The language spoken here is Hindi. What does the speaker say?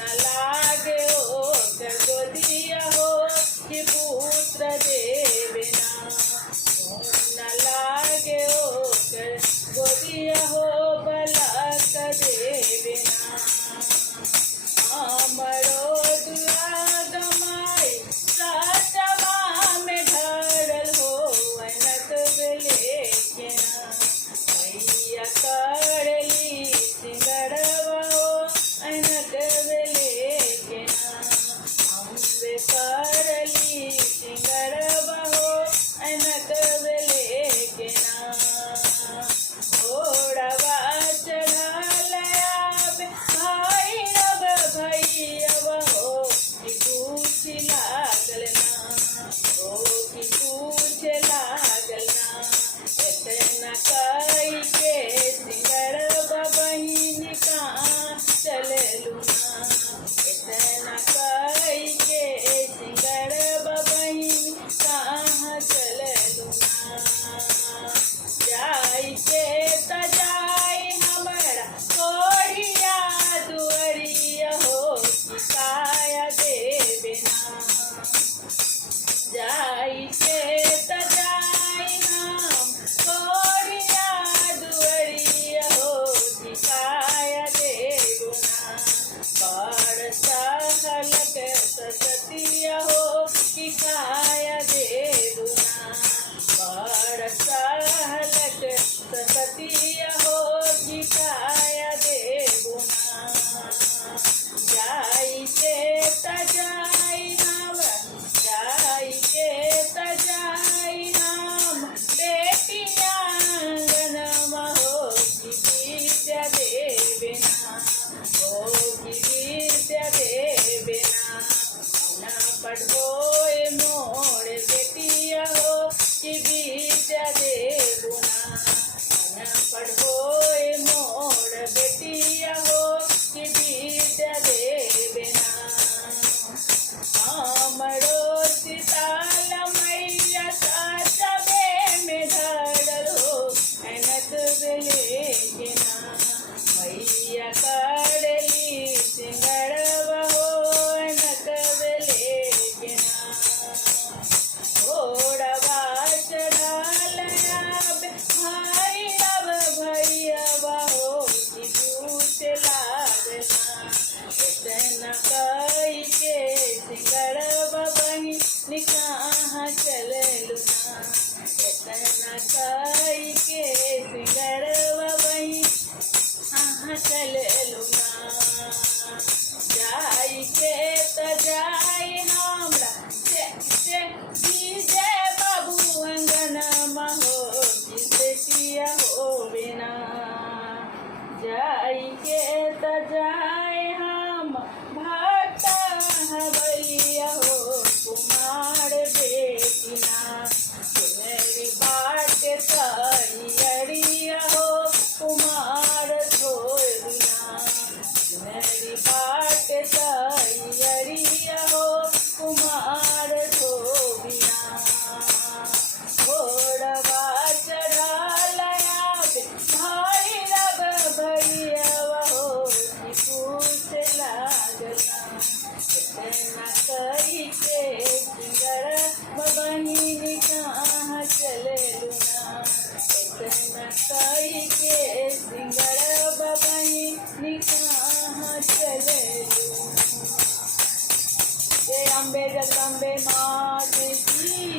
न लागे ओकर गोदिया हो कि पुत्र देवे ना। न लागे ओकर गोदिया हो बालक देवे ना। हमरो दुआ गमाई सचवा में धरल हो अनक लेके ना। मैया करली सिंगरवा हो अनक लेके ना। अम्बे करली सिंगरवा हो अनक लेके ना। घोड़वा चढ़ल आबे भाई अब भैया हो कि पूछ लागल ना। ओ कि पूछ लागल ना। इतना कई के सिंगरवा बहिन कहाँ चललू ना। इतना कई के सिंगरवा बहिन कहाँ चललू ना। जाई के त जाई हमरा कोढ़िया दुअरिया हो कि काया देवे ना। जाई के त जाई हम कोढ़िया दुअरिया हो कि काया देव ना। बड़ सहलक ससतिया हो कि काया देव ना। बड़ सहलक ससतिया हो कि काया देव ना। जाई के त जाई हम जाई के त जाई हम बेटिया आंगनमा हो कि विद्या देवे ना। हो कि विद्या देवे ना। न पढ़ोए मोर बेटिया हो कि विद्या देव ना। न पढ़ोए मोर बेटिया हो कि विद्या देवे ना। हमरो सीताल मैया सचबे में धरल हो अनक लेके ना। मैया करली सिंगरवा हो अनक लेके ना। घोड़वा चढ़ल आबे भाई अब भैया हो कि पूछ लागल ना। इतना कई के सिंगरवा बहिन कहाँ चललू ना। इतना कई के सिंगरवा बहिन कहाँ चललू ना। जाई के त जाई हमरा जय बाबू अंगनमा हो कि बेटिया होवे ना। जाई के त जाई हम भक्त हवैया हो कुमार बेटी ना। सुनरी बाट तैयरिया हो कुमार धोरी ना। सुनरी बाट तैयरिया हो कुमार धोरी ना। घोड़वा चढ़ल आबे भाई रब भैया हो कि पूछ लागल ना। इतना कई के सिंगरवा बहिन कहाँ चललू ना। इतना कई के सिंगरवा बहिन कहाँ चललू। जय अम्बे जगदम्बे मात की।